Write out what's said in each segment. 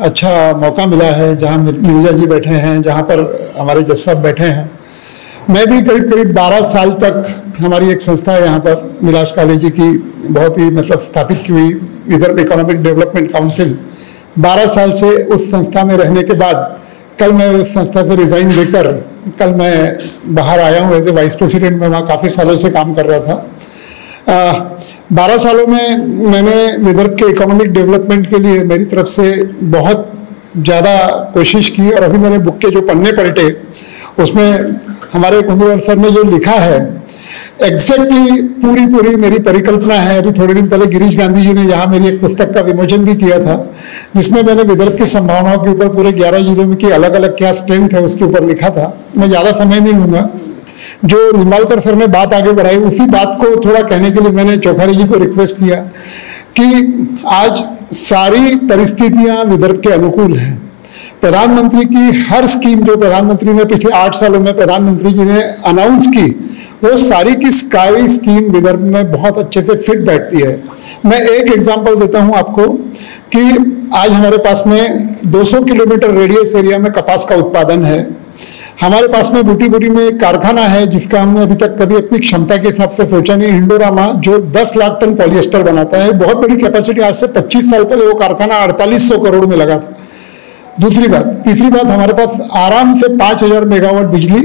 अच्छा मौका मिला है, जहां मिर्जा जी बैठे हैं, जहां पर हमारे जज साहब बैठे हैं। मैं भी करीब करीब 12 साल तक हमारी एक संस्था है यहाँ पर मिराज कॉलेज की, बहुत ही मतलब स्थापित की हुई विदर्भ इकोनॉमिक डेवलपमेंट काउंसिल। 12 साल से उस संस्था में रहने के बाद कल मैं उस संस्था से रिज़ाइन देकर कल मैं बाहर आया हूँ एज ए वाइस प्रेसिडेंट। मैं वहाँ काफ़ी सालों से काम कर रहा था। 12 सालों में मैंने विदर्भ के इकोनॉमिक डेवलपमेंट के लिए मेरी तरफ से बहुत ज़्यादा कोशिश की, और अभी मैंने बुक के जो पन्ने पलटे उसमें हमारे कुंदर सर ने जो लिखा है एग्जैक्टली पूरी मेरी परिकल्पना है। अभी थोड़े दिन पहले गिरीश गांधी जी ने यहाँ मेरी एक पुस्तक का विमोचन भी किया था, जिसमें मैंने विदर्भ की संभावनाओं के ऊपर पूरे 11 जिलों में की अलग अलग क्या स्ट्रेंथ है उसके ऊपर लिखा था। मैं ज़्यादा समय नहीं लूँगा। जो निम्बालकर सर ने बात आगे बढ़ाई, उसी बात को थोड़ा कहने के लिए मैंने चौखारी जी को रिक्वेस्ट किया कि आज सारी परिस्थितियाँ विदर्भ के अनुकूल हैं। प्रधानमंत्री की हर स्कीम जो प्रधानमंत्री ने पिछले 8 सालों में प्रधानमंत्री जी ने अनाउंस की, वो सारी की सारी स्कीम विदर्भ में बहुत अच्छे से फिट बैठती है। मैं एक एग्जांपल देता हूं आपको कि आज हमारे पास में 200 किलोमीटर रेडियस एरिया में कपास का उत्पादन है। हमारे पास में बूटी में एक कारखाना है जिसका हमने अभी तक कभी अपनी क्षमता के हिसाब से सोचा नहीं, इंडोरामा, जो 10 लाख टन पॉलिएस्टर बनाता है। बहुत बड़ी कैपेसिटी। आज से 25 साल पहले वो कारखाना 4800 करोड़ में लगा था। तीसरी बात हमारे पास आराम से 5000 मेगावाट बिजली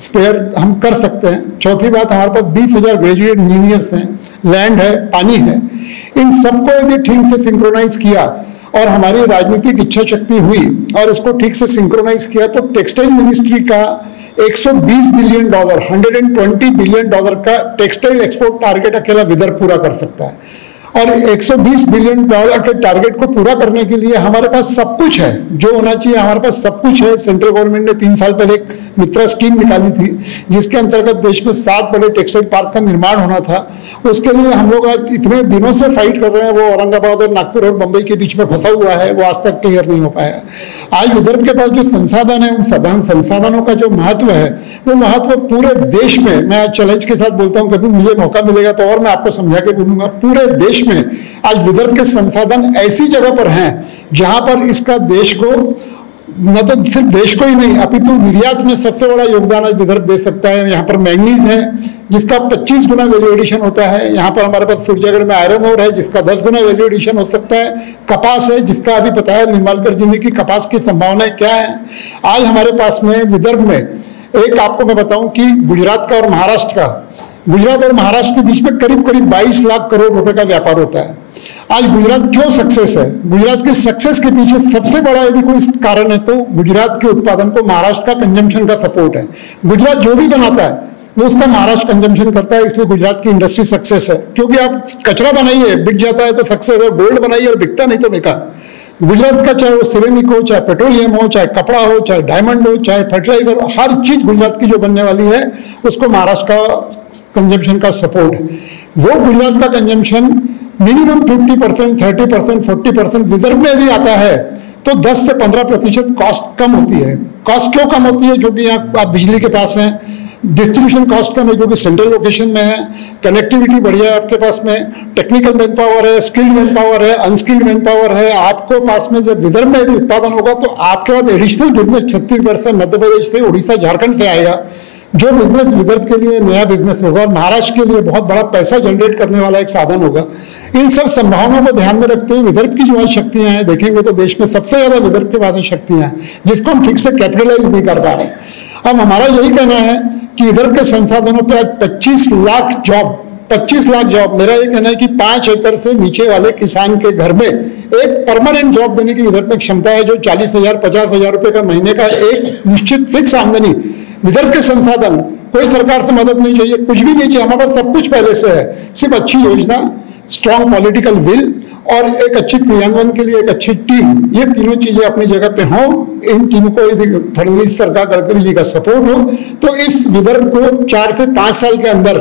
स्पेयर हम कर सकते हैं। चौथी बात, हमारे पास 20,000 ग्रेजुएट इंजीनियर्स हैं, लैंड है, पानी है। इन सबको यदि ठीक से सिंक्रोनाइज किया और हमारी राजनीतिक इच्छा शक्ति हुई और इसको ठीक से सिंक्रोनाइज किया तो टेक्सटाइल मिनिस्ट्री का $120 बिलियन, $120 बिलियन का टेक्सटाइल एक्सपोर्ट टारगेट अकेला विदर्भ पूरा कर सकता है। और $120 बिलियन के टारगेट को पूरा करने के लिए हमारे पास सब कुछ है, जो होना चाहिए हमारे पास सब कुछ है। सेंट्रल गवर्नमेंट ने 3 साल पहले एक मित्रा स्कीम निकाली थी जिसके अंतर्गत देश में 7 बड़े टेक्सटाइल पार्क का निर्माण होना था। उसके लिए हम लोग आज इतने दिनों से फाइट कर रहे हैं। वो औरंगाबाद और नागपुर और मुंबई के बीच में फंसा हुआ है, वो आज तक क्लियर नहीं हो पाया। आज विदर्भ के पास जो संसाधन है, उन संसाधनों का जो महत्व है, वो महत्व पूरे देश में, मैं आज चैलेंज के साथ बोलता हूँ, कभी मुझे मौका मिलेगा तो और मैं आपको समझा के बोलूंगा, पूरे देश में आज विदर्भ के संसाधन ऐसी जगह पर हैं जहां पर इसका देश को, न तो सिर्फ देश को ही नहीं अपितु निर्यात में सबसे बड़ा योगदान आज विदर्भ दे सकता है। यहाँ पर मैंगनीज है जिसका 25 गुना वैल्यू एडिशन होता है। यहाँ पर हमारे पास सूरजगढ़ में आयरन ओर है जिसका 10 गुना वैल्यू एडिशन हो सकता है। कपास है जिसका अभी बताया निम्बालकर जी ने कि कपास की संभावनाएं क्या है। आज हमारे पास में विदर्भ में एक आपको मैं बताऊं कि गुजरात का और महाराष्ट्र के बीच में करीब 22 लाख करोड़ रुपए का व्यापार होता है। आज गुजरात क्यों सक्सेस है? गुजरात की सक्सेस के पीछे सबसे बड़ा यदि कोई कारण है तो गुजरात के उत्पादन को महाराष्ट्र का कंजम्पशन का सपोर्ट है। गुजरात जो भी बनाता है वो उसका महाराष्ट्र कंजम्पशन करता है, इसलिए गुजरात की इंडस्ट्री सक्सेस है। क्योंकि आप कचरा बनाइए, बिक जाता है तो सक्सेस है। गोल्ड बनाइए और बिकता नहीं तो बेकार। गुजरात का चाहे वो सिरेमिक हो, चाहे पेट्रोलियम हो, चाहे कपड़ा हो, चाहे डायमंड हो, चाहे फर्टिलाइजर हो, हर चीज गुजरात की जो बनने वाली है उसको महाराष्ट्र का कंजम्पशन का सपोर्ट है। वो गुजरात का कंजम्पशन मिनिमम 50%, 30%, 40% विदर्भ में यदि आता है तो 10 से 15% कॉस्ट कम होती है। कॉस्ट क्यों कम होती है? क्योंकि यहाँ आप बिजली के पास हैं, डिस्ट्रीब्यूशन कॉस्ट कम है क्योंकि सेंट्रल लोकेशन में है, कनेक्टिविटी बढ़िया है आपके पास में, टेक्निकल मैन पावर है, स्किल्ड मैन पावर है, अनस्किल्ड मैन पावर है। आपको पास में जब विदर्भ में यदि उत्पादन होगा तो आपके पास एडिशनल बिजनेस छत्तीसगढ़ से, मध्य प्रदेश से, उड़ीसा, झारखंड से आएगा, जो बिजनेस विदर्भ के लिए नया बिजनेस होगा और महाराष्ट्र के लिए बहुत बड़ा पैसा जनरेट करने वाला एक साधन होगा। इन सब संभावनाओं को ध्यान में रखते हुए विदर्भ की जो शक्तियां हैं, देखेंगे तो देश में सबसे ज्यादा विदर्भ के पास शक्तियां हैं जिसको हम ठीक से कैपिटलाइज नहीं कर पा रहे। अब हमारा यही कहना है कि विदर्भ के संसाधनों पर आज 25 लाख जॉब, मेरा ये कहना है कि 5 एकड़ से नीचे वाले किसान के घर में एक परमानेंट जॉब देने की विदर्भ में क्षमता है, जो 40,000, 50,000 रुपए का महीने का एक निश्चित फिक्स आमदनी। विदर्भ के संसाधन, कोई सरकार से मदद नहीं चाहिए, कुछ भी नहीं चाहिए, हमारे पास सब कुछ पहले से है। सिर्फ अच्छी योजना, स्ट्रॉन्ग पॉलिटिकल विल और एक अच्छी क्रियान्वयन के लिए एक अच्छी टीम, ये तीनों चीजें अपनी जगह पे हों। इन टीमों को यदि फडणवीस सरकार, गडकरी जी का सपोर्ट हो तो इस विदर्भ को 4 से 5 साल के अंदर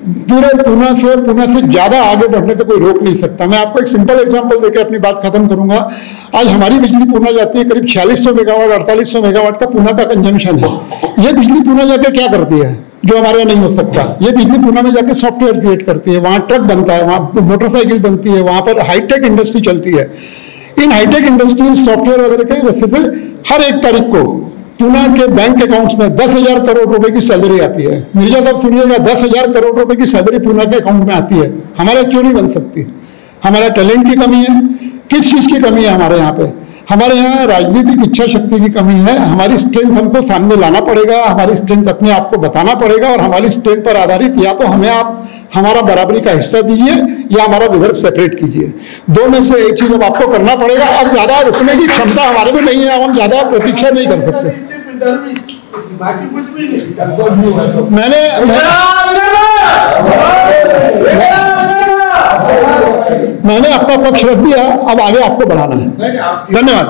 पूरे पुणे से ज्यादा आगे बढ़ने से कोई रोक नहीं सकता। मैं आपको एक सिंपल एग्जांपल देकर अपनी बात खत्म करूंगा। आज हमारी बिजली पुणे जाती है करीब 4600 मेगावाट, 4800 मेगावाट का पुणे का कंजम्पशन है। ये बिजली पुणे जाके क्या करती है जो हमारे यहाँ नहीं हो सकता? ये बिजली पुणे में जाके सॉफ्टवेयर क्रिएट करती है, वहाँ ट्रक बनता है, वहाँ मोटरसाइकिल बनती है, वहाँ पर हाईटेक इंडस्ट्री चलती है। इन हाईटेक इंडस्ट्रीज सॉफ्टवेयर वगैरह के वजह से हर 1 तारीख को पूना के बैंक अकाउंट्स में 10,000 करोड़ रुपए की सैलरी आती है। मिर्जा साहब सुनिएगा, 10,000 करोड़ रुपए की सैलरी पूना के अकाउंट में आती है। हमारे क्यों नहीं बन सकती? हमारा टैलेंट की कमी है? किस चीज की कमी है हमारे यहाँ पे? हमारे यहाँ राजनीतिक इच्छा शक्ति की कमी है। हमारी स्ट्रेंथ हमको सामने लाना पड़ेगा, हमारी स्ट्रेंथ अपने आप को बताना पड़ेगा, और हमारी स्ट्रेंथ पर आधारित या तो हमें आप हमारा बराबरी का हिस्सा दीजिए या हमारा विदर्भ सेपरेट कीजिए। 2 में से एक चीज अब आपको करना पड़ेगा। अब ज्यादा रुकने की क्षमता हमारे में नहीं है, अब हम ज्यादा प्रतीक्षा नहीं कर सकते। बाकी कुछ भी नहीं। मैंने अपना पक्ष रख दिया, अब आगे आपको बढ़ाना है। धन्यवाद।